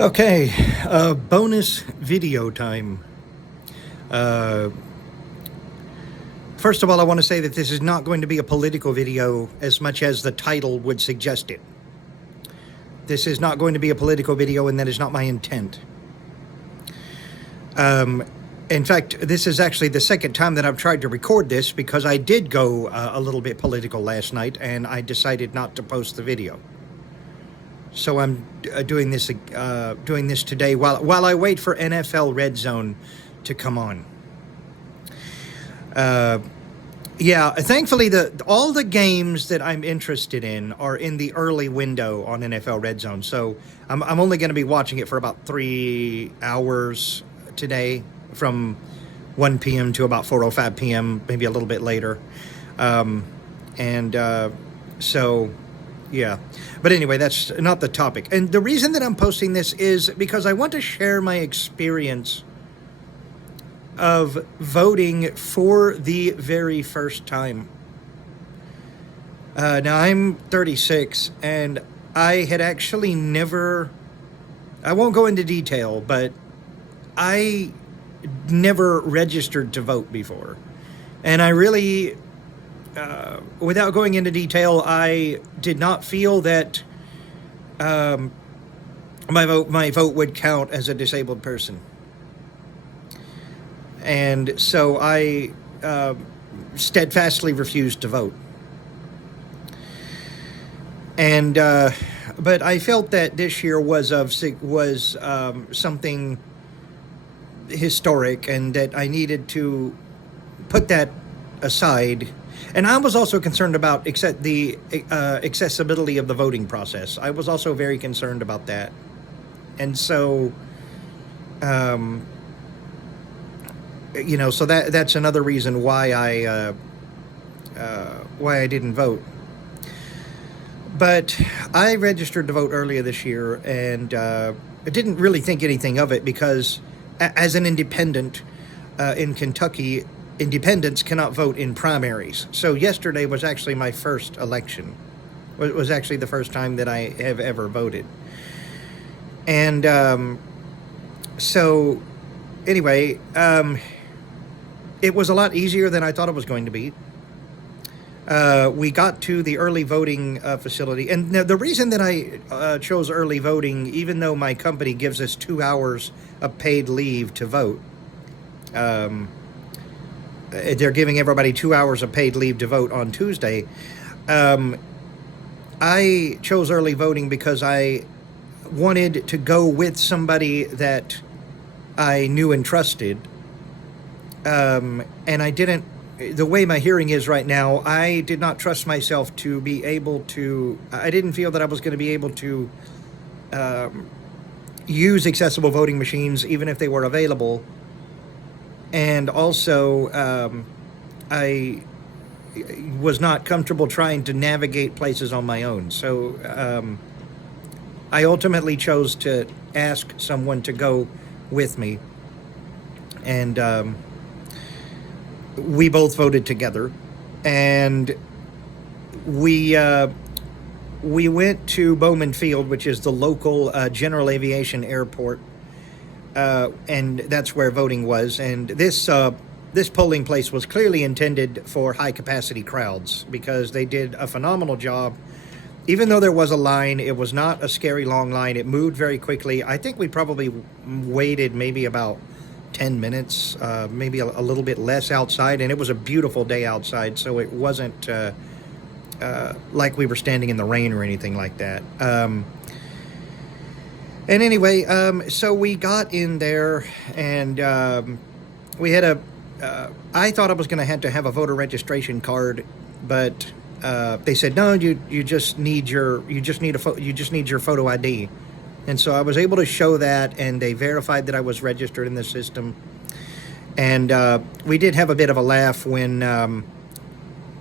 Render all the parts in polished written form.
Okay, bonus video time. Uh, First of all, I want to say that this is not going to be a political video as much as the title would suggest it. This is not going to be a political video, and that is not my intent. In fact, this is actually the second time that I've tried to record this because I did go a little bit political last night, and I decided not to post the video. So I'm doing this today while I wait for NFL Red Zone to come on. Yeah, thankfully all the games that I'm interested in are in the early window on NFL Red Zone. So I'm only going to be watching it for about 3 hours today, from 1 p.m. to about 4:05 p.m., maybe a little bit later. So, yeah. But anyway, that's not the topic. And the reason that I'm posting this is because I want to share my experience of voting for the very first time. Now, I'm 36, and I had actually never... I won't go into detail, but I never registered to vote before. And I really... without going into detail, I did not feel that my vote would count as a disabled person. And so I steadfastly refused to vote. And but I felt that this year was something historic, and that I needed to put that aside. And I was also concerned about the accessibility of the voting process. I was also very concerned about that. And so, so that's another reason why I didn't vote. But I registered to vote earlier this year, and I didn't really think anything of it because, as an independent in Kentucky, independents cannot vote in primaries. So yesterday was actually my first election. It was actually the first time that I have ever voted. And so anyway, it was a lot easier than I thought it was going to be. We got to the early voting facility. And the reason that I chose early voting, even though my company gives us 2 hours of paid leave to vote, they're giving everybody 2 hours of paid leave to vote on Tuesday. I chose early voting because I wanted to go with somebody that I knew and trusted. And I didn't, the way my hearing is right now, I did not trust myself to be able to, I didn't feel that I was going to be able to use accessible voting machines, even if they were available. And also, I was not comfortable trying to navigate places on my own. So I ultimately chose to ask someone to go with me. And we both voted together. And we went to Bowman Field, which is the local general aviation airport. And that's where voting was. And this polling place was clearly intended for high-capacity crowds because they did a phenomenal job. Even though there was a line, it was not a scary long line. It moved very quickly. I think we probably waited maybe about 10 minutes, maybe a little bit less outside. And it was a beautiful day outside, so it wasn't like we were standing in the rain or anything like that. And anyway, so we got in there, and we had I thought I was going to have a voter registration card, but they said no. You just need your photo ID, and so I was able to show that, and they verified that I was registered in the system. And we did have a bit of a laugh when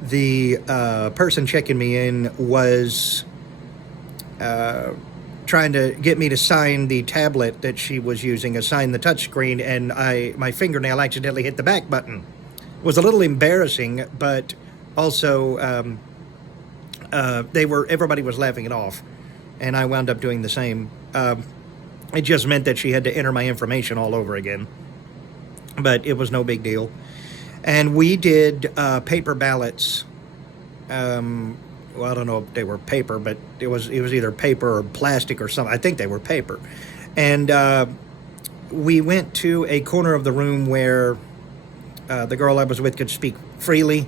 the person checking me in was trying to get me to sign the tablet that she was using, sign the touchscreen, and my fingernail accidentally hit the back button. It was a little embarrassing, but also everybody was laughing it off, and I wound up doing the same. It just meant that she had to enter my information all over again. But it was no big deal. And we did paper ballots. Well, I don't know if they were paper, but it was either paper or plastic or something. I think they were paper. And we went to a corner of the room where the girl I was with could speak freely.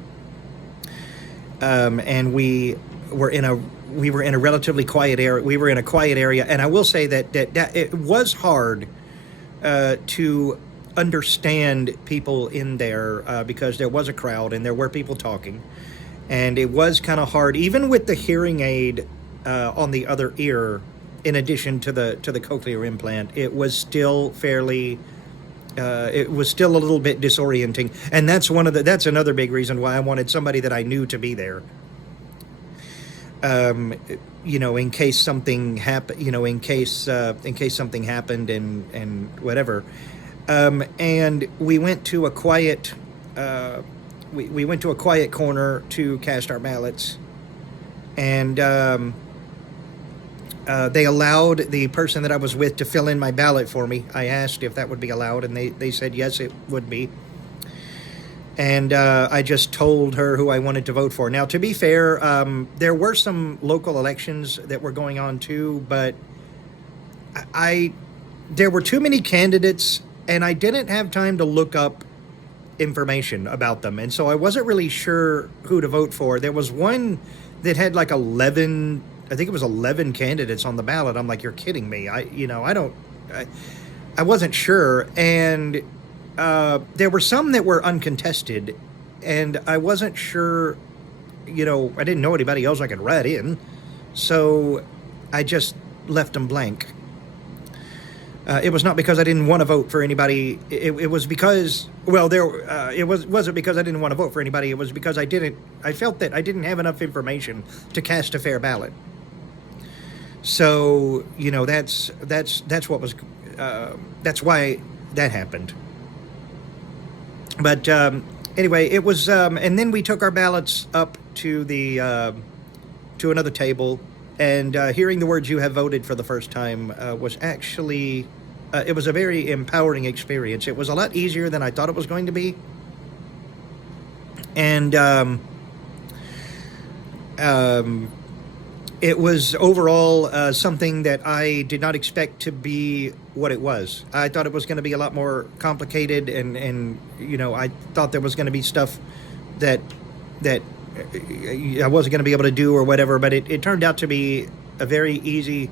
And we were in a relatively quiet area. We were in a quiet area, and I will say that it was hard to understand people in there because there was a crowd and there were people talking, and it was kind of hard, even with the hearing aid on the other ear. In addition to the cochlear implant, it was still fairly. It was still a little bit disorienting, and that's another big reason why I wanted somebody that I knew to be there. In case something happened, in case something happened and whatever. And we went to a quiet, we went to a quiet corner to cast our ballots, and they allowed the person that I was with to fill in my ballot for me. I asked if that would be allowed, and they said yes, it would be. And I just told her who I wanted to vote for. Now, to be fair, there were some local elections that were going on too, but there were too many candidates, and I didn't have time to look up information about them, and so I wasn't really sure who to vote for. There was one that had like 11, I think it was 11 candidates on the ballot. I'm like, you're kidding me. I wasn't sure, and there were some that were uncontested, and I wasn't sure, I didn't know anybody else I could write in, so I just left them blank. It was not because I didn't want to vote for anybody. It was because, it wasn't because I didn't want to vote for anybody. It was because I felt that I didn't have enough information to cast a fair ballot. So, that's what was, that's why that happened. But anyway, it was, and then we took our ballots up to to another table, and hearing the words "you have voted" for the first time was actually, it was a very empowering experience. It was a lot easier than I thought it was going to be, and it was overall something that I did not expect to be what it was. I thought it was going to be a lot more complicated, and I thought there was going to be stuff that I wasn't going to be able to do or whatever, but it turned out to be a very easy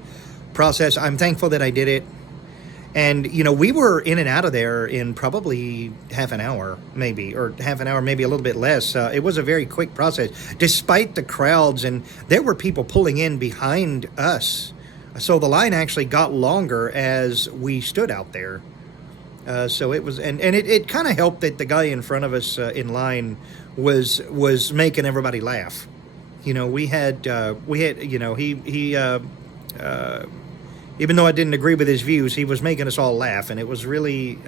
process. I'm thankful that I did it. And, we were in and out of there in probably half an hour, maybe a little bit less. It was a very quick process, despite the crowds, and there were people pulling in behind us. So the line actually got longer as we stood out there. So it was, and it kind of helped that the guy in front of us in line was making everybody laugh. We had, even though I didn't agree with his views, he was making us all laugh, and it was really,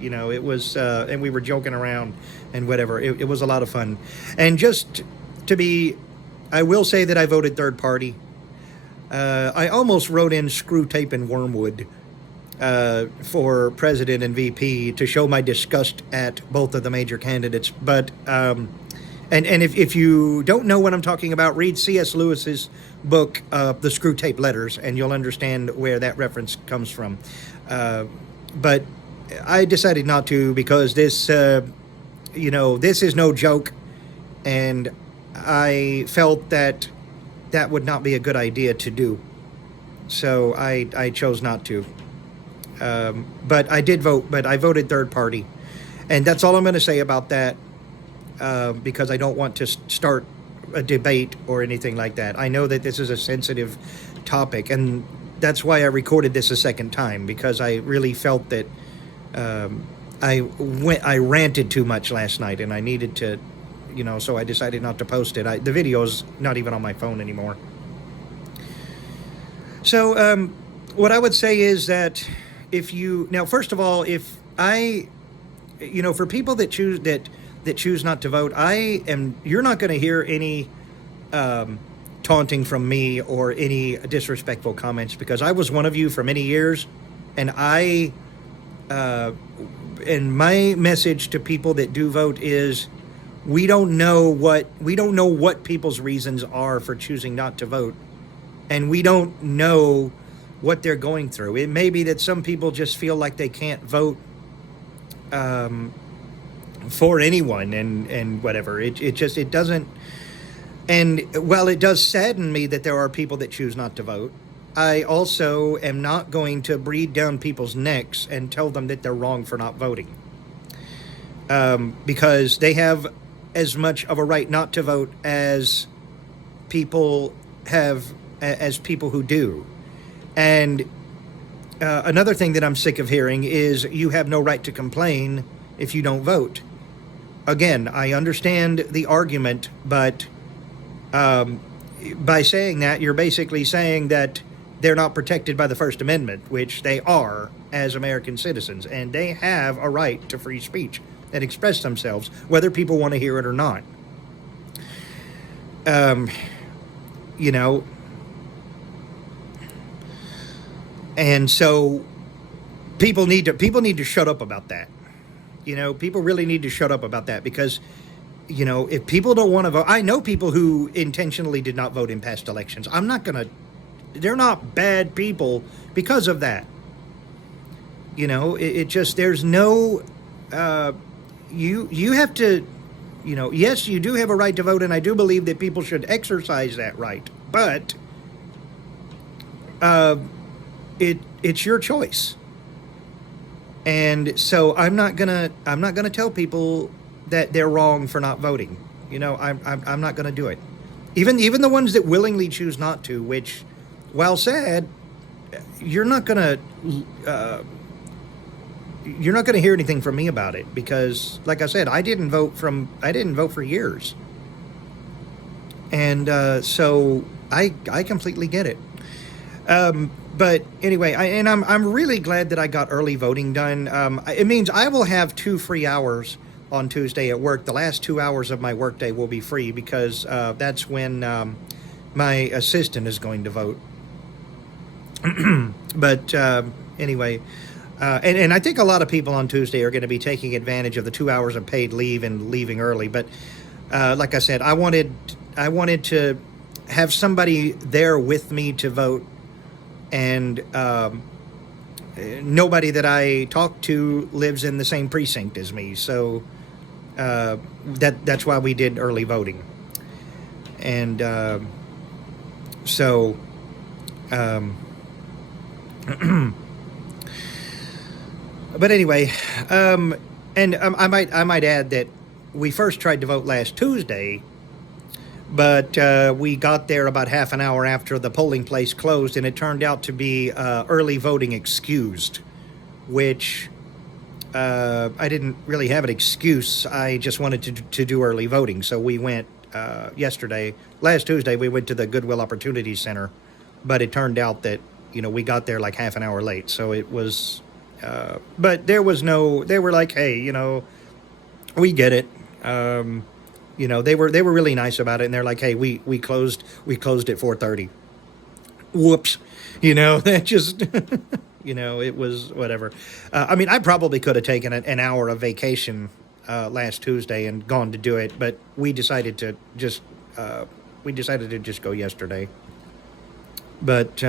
it was, and we were joking around and whatever. It was a lot of fun. And just I will say that I voted third party. I almost wrote in Screw Tape and Wormwood for president and VP to show my disgust at both of the major candidates. But, and if you don't know what I'm talking about, read C.S. Lewis's book, The Screw Tape Letters, and you'll understand where that reference comes from. But I decided not to because this, this is no joke, and I felt that would not be a good idea to do. So I chose not to. But I did vote, but I voted third party. And that's all I'm going to say about that, because I don't want to start a debate or anything like that. I know that this is a sensitive topic, and that's why I recorded this a second time, because I really felt that I ranted too much last night, and I needed to, so I decided not to post it. The video's not even on my phone anymore. So what I would say is that first of all, if for people that choose not to vote, you're not going to hear any taunting from me or any disrespectful comments, because I was one of you for many years, And and my message to people that do vote is, we don't know what people's reasons are for choosing not to vote, and we don't know what they're going through. It may be that some people just feel like they can't vote for anyone, and whatever. It doesn't. And while it does sadden me that there are people that choose not to vote, I also am not going to breathe down people's necks and tell them that they're wrong for not voting, because they have as much of a right not to vote as people who do. And another thing that I'm sick of hearing is, you have no right to complain if you don't vote. Again, I understand the argument, but by saying that, you're basically saying that they're not protected by the First Amendment, which they are as American citizens, and they have a right to free speech and express themselves, whether people want to hear it or not. You know, and so people need to shut up about that. You know, people really need to shut up about that, because, you know, if people don't want to vote, I know people who intentionally did not vote in past elections. They're not bad people because of that. You know, it just, there's no, you have to, you know, yes, you do have a right to vote, and I do believe that people should exercise that right, but it's your choice. And so I'm not gonna tell people that they're wrong for not voting. You know, I'm not gonna do it. Even the ones that willingly choose not to, which, while sad, you're not gonna hear anything from me about it, because, like I said, I didn't vote for years, and so I completely get it. But anyway, I'm really glad that I got early voting done. It means I will have 2 free hours on Tuesday at work. The last 2 hours of my workday will be free, because that's when my assistant is going to vote. But anyway, and I think a lot of people on Tuesday are going to be taking advantage of the 2 hours of paid leave and leaving early. But like I said, I wanted to have somebody there with me to vote, and nobody that I talk to lives in the same precinct as me, so that's why we did early voting. And so but anyway, and I might add that we first tried to vote last Tuesday, but we got there about half an hour after the polling place closed, and it turned out to be early voting excused, which I didn't really have an excuse. I just wanted to do early voting. So we went last Tuesday, we went to the Goodwill Opportunity Center, but it turned out that, you know, we got there like half an hour late. So it was, but they were like, hey, you know, we get it. You know, they were really nice about it, and they're like, hey, we closed at 4:30. Whoops. You know, that just, you know, it was whatever. I mean, I probably could have taken an hour of vacation last Tuesday and gone to do it, but we decided to just go yesterday. But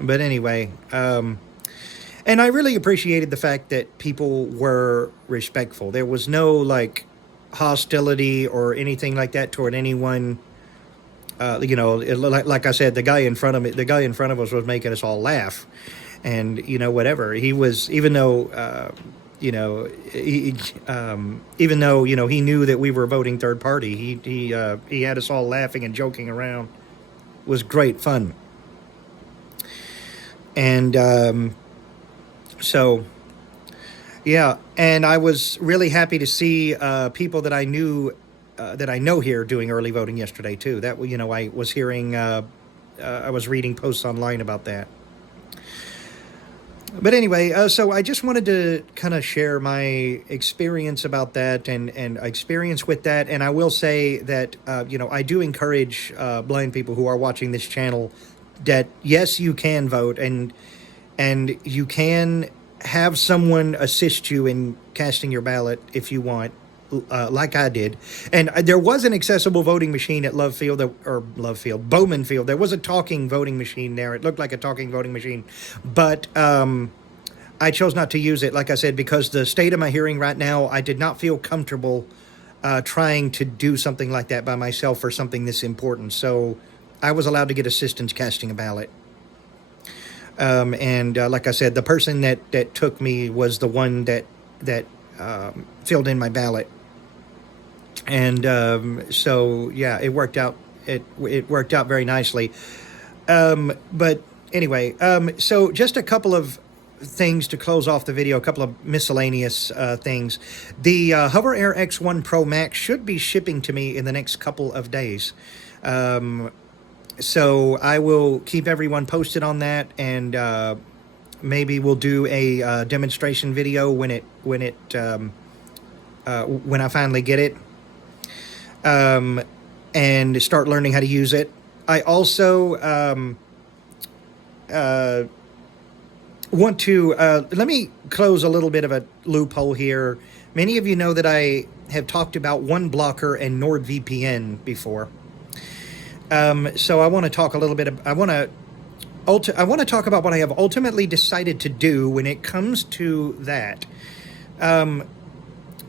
but anyway, and I really appreciated the fact that people were respectful. There was no like hostility or anything like that toward anyone. You know, like I said, the guy in front of us was making us all laugh, and you know, whatever he was, even though you know, even though, you know, he knew that we were voting third party, he had us all laughing and joking around. It was great fun, and so. Yeah, and I was really happy to see people that I knew, that I know here doing early voting yesterday too. That, you know, I was hearing, I was reading posts online about that. But anyway, so I just wanted to kind of share my experience about that and experience with that. And I will say that, you know, I do encourage blind people who are watching this channel that yes, you can vote, and you can have someone assist you in casting your ballot if you want, like I did. And there was an accessible voting machine at Bowman Field. There was a talking voting machine there. It looked like a talking voting machine, but I chose not to use it, like I said, because the state of my hearing right now, I did not feel comfortable trying to do something like that by myself for something this important. So I was allowed to get assistance casting a ballot. And like I said, the person that took me was the one that filled in my ballot. And so, yeah, it worked out. It worked out very nicely. But anyway, so just a couple of things to close off the video, a couple of miscellaneous things. The Hover Air X1 Pro Max should be shipping to me in the next couple of days. So I will keep everyone posted on that, and maybe we'll do a demonstration video when I finally get it, and start learning how to use it. I also want to let me close a little bit of a loophole here. Many of you know that I have talked about OneBlocker and NordVPN before. So I want to talk a little bit. I want to talk about what I have ultimately decided to do when it comes to that.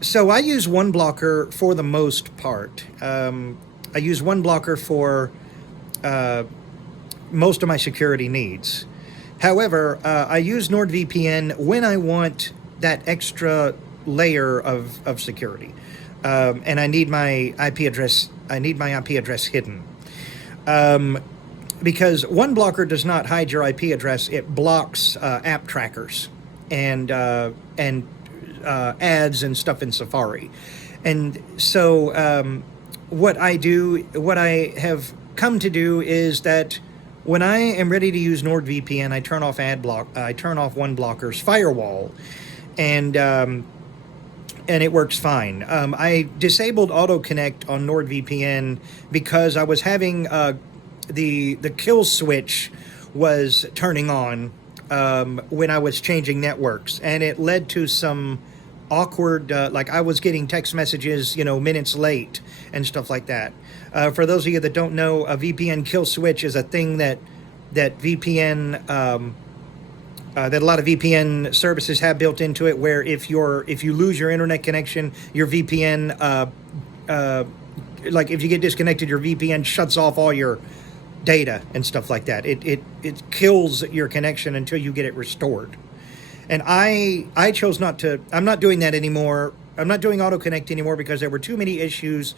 So I use OneBlocker for the most part. I use OneBlocker for most of my security needs. However, I use NordVPN when I want that extra layer of security, and I need my IP address. I need my IP address hidden, because OneBlocker does not hide your IP address. It blocks app trackers and ads and stuff in Safari, and so what I have come to do is that when I am ready to use NordVPN, I turn off OneBlocker's firewall, and it works fine. I disabled AutoConnect on NordVPN because I was having the kill switch was turning on when I was changing networks, and it led to some awkward, like I was getting text messages, minutes late and stuff like that. For those of you that don't know, a VPN kill switch is a thing that VPN that a lot of VPN services have built into it, where if you lose your internet connection, your VPN, like if you get disconnected, your VPN shuts off all your data and stuff like that. It kills your connection until you get it restored. And I chose not to. I'm not doing that anymore. I'm not doing AutoConnect anymore because there were too many issues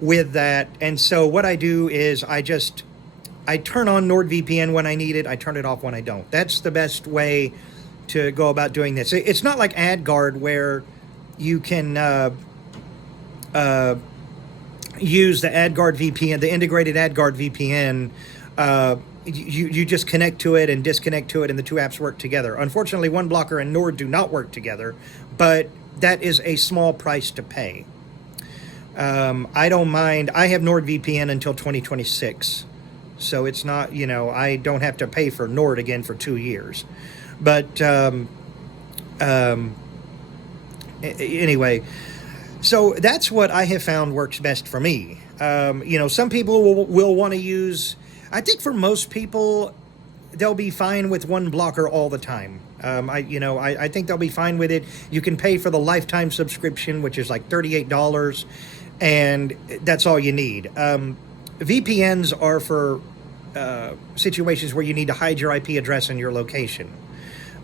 with that. And so what I do is I turn on NordVPN when I need it. I turn it off when I don't. That's the best way to go about doing this. It's not like AdGuard, where you can use the AdGuard VPN, the integrated AdGuard VPN. You just connect to it and disconnect to it, and the two apps work together. Unfortunately, OneBlocker and Nord do not work together, but that is a small price to pay. I don't mind. I have NordVPN until 2026, so it's not, I don't have to pay for Nord again for 2 years. But anyway, so that's what I have found works best for me. Some people will want to use. I think for most people, they'll be fine with OneBlocker all the time. I think they'll be fine with it. You can pay for the lifetime subscription, which is like $38, and that's all you need. VPNs are for situations where you need to hide your IP address and your location.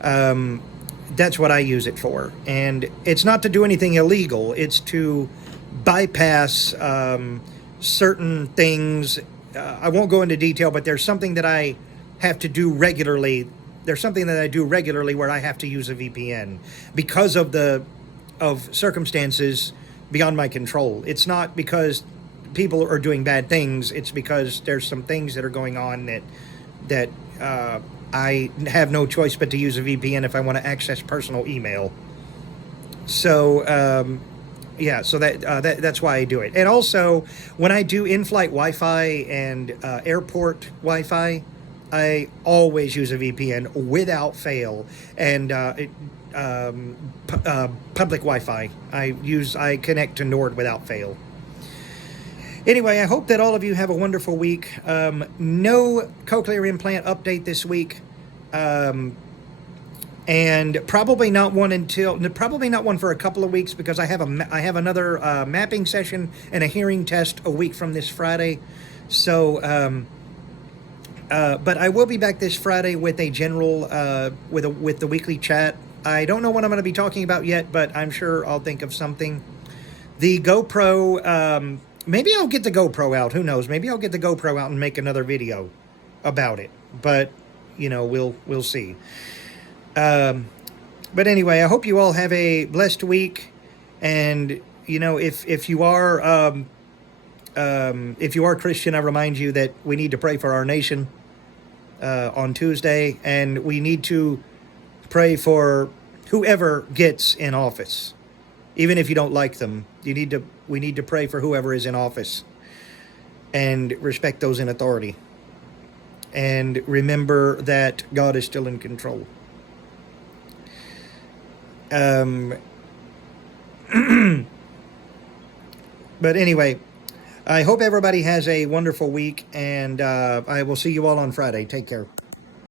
That's what I use it for. And it's not to do anything illegal. It's to bypass certain things. I won't go into detail, but there's something that I have to do regularly. There's something that I do regularly where I have to use a VPN because of circumstances beyond my control. It's not because people are doing bad things. It's because there's some things that are going on that I have no choice but to use a VPN if I want to access personal email. So yeah, so that's why I do it. And also, when I do in-flight Wi-Fi and airport Wi-Fi, I always use a VPN without fail, and public Wi-Fi. I connect to Nord without fail. Anyway, I hope that all of you have a wonderful week. No cochlear implant update this week. And probably not one for a couple of weeks, because I have another mapping session and a hearing test a week from this Friday. So, but I will be back this Friday with a general with the weekly chat. I don't know what I'm going to be talking about yet, but I'm sure I'll think of something. The GoPro, maybe I'll get the GoPro out. Who knows? Maybe I'll get the GoPro out and make another video about it. But we'll see. But anyway, I hope you all have a blessed week, and if you are Christian, I remind you that we need to pray for our nation on Tuesday, and we need to pray for whoever gets in office, even if you don't like them. We need to pray for whoever is in office, and respect those in authority, and remember that God is still in control. But anyway, I hope everybody has a wonderful week, and I will see you all on Friday. Take care.